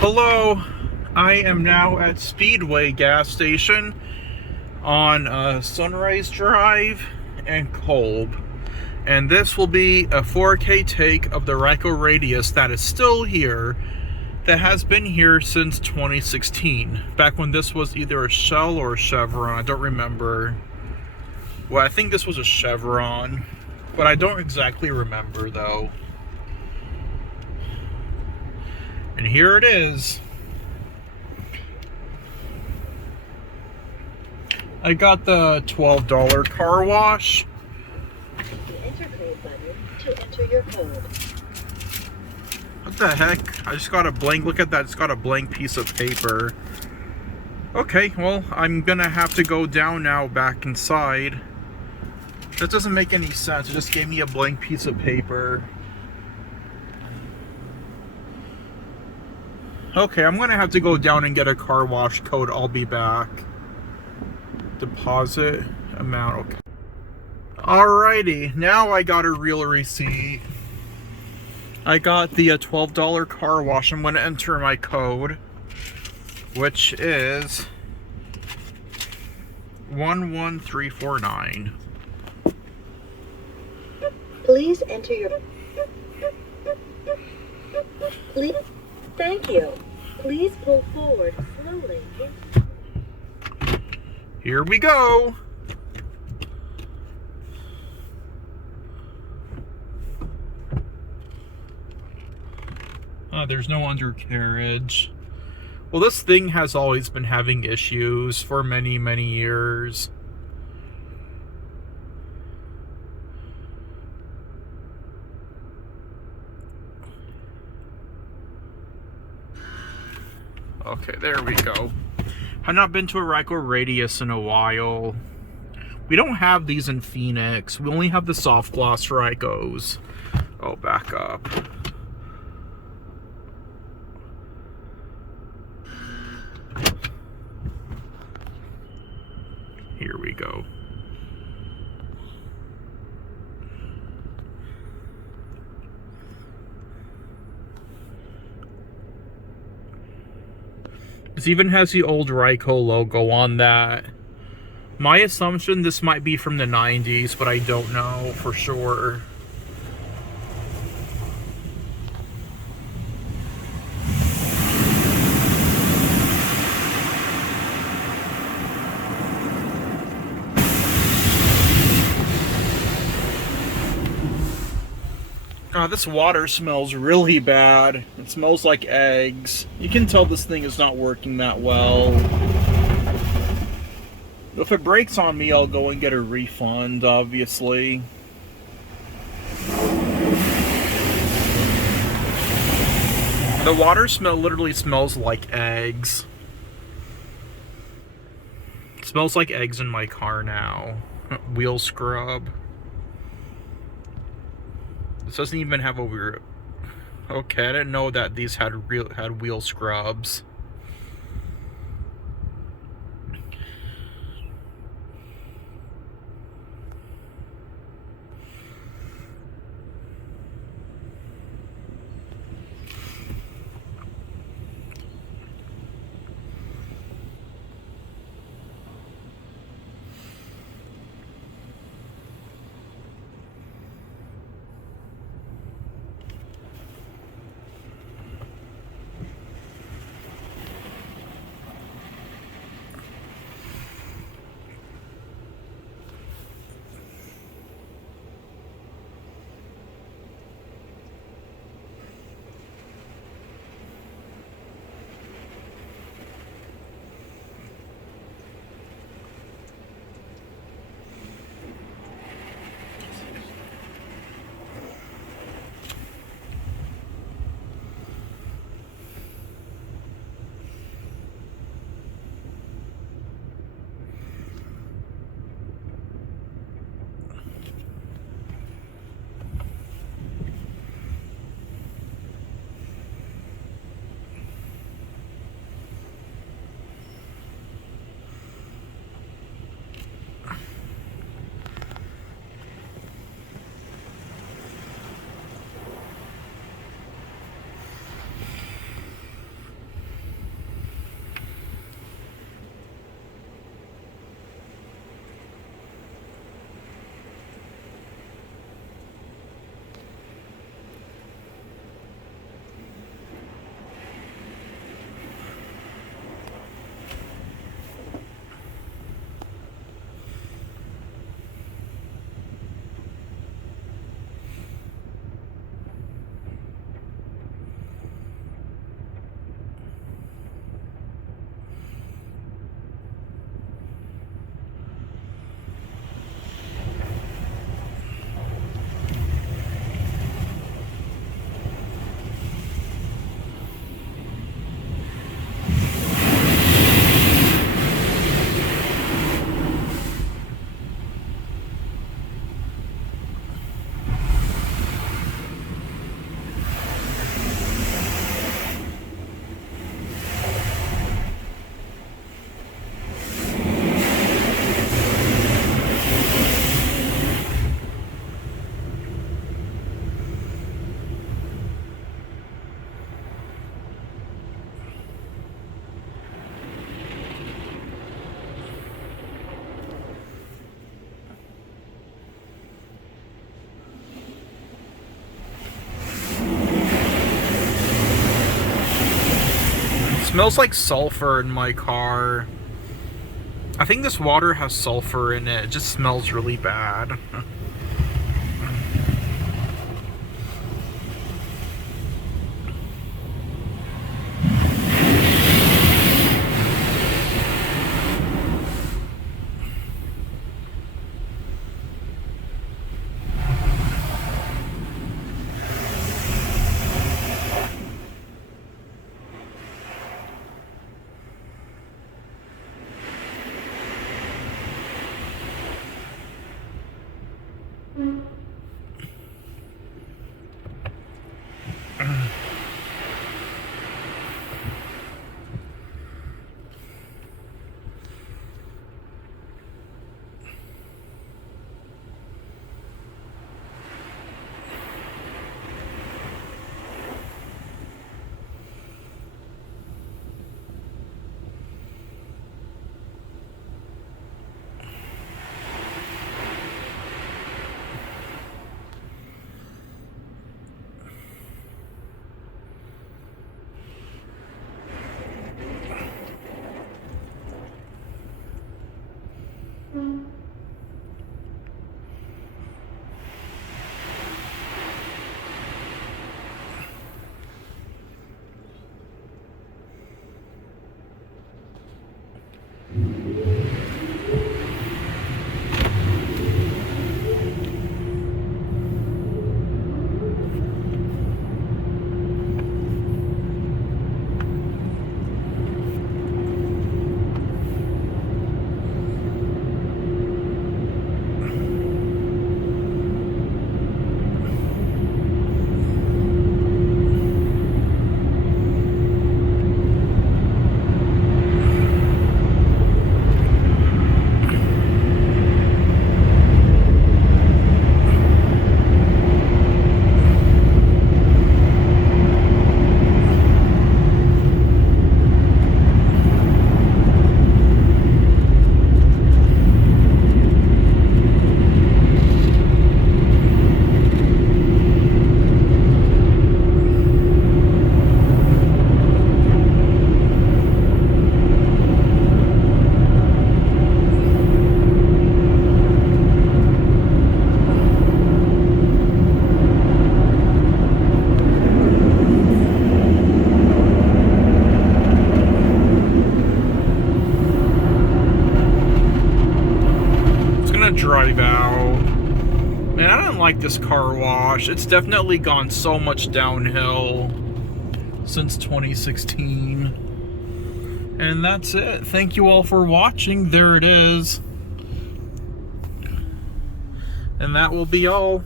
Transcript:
Hello, I am now at Speedway gas station on Sunrise Drive and Kolb. And this will be a 4K take of the Ryko Radius that is still here, that has been here since 2016. Back when this was either a Shell or a Chevron, I don't remember. Well, I think this was a Chevron, but I don't exactly remember though. And here it is. I got the $12 car wash. The enter code button to enter your code. What the heck? I just got a blank, look at that, it's got a blank piece of paper. Okay, well, I'm gonna have to go down now back inside. That doesn't make any sense. It just gave me a blank piece of paper. Okay, I'm gonna have to go down and get a car wash code. I'll be back. Deposit amount, okay. Alrighty, now I got a real receipt. I got the $12 car wash. I'm gonna enter my code, which is 11349. Please enter your... Please... Thank you. Please pull forward slowly. Here we go. There's no undercarriage. Well, this thing has always been having issues for many, many years. Okay, there we go. I've not been to a Ryko Radius in a while. We don't have these in Phoenix. We only have the soft gloss Rykos. Oh, back up. Here we go. This even has the old Ryko logo on that. My assumption, this might be from the 90s, but I don't know for sure. God, this water smells really bad. It smells like eggs. You can tell this thing is not working that well. If it breaks on me, I'll go and get a refund, obviously. The water smell literally smells like eggs. It smells like eggs in my car now. Wheel scrub. This doesn't even have a weird... Okay, I didn't know that these had wheel scrubs. Smells like sulfur in my car. I think this water has sulfur in it. It just smells really bad. Drive out. Man, I don't like this car wash. It's definitely gone so much downhill since 2016. And that's it. Thank you all for watching. There it is. And that will be all.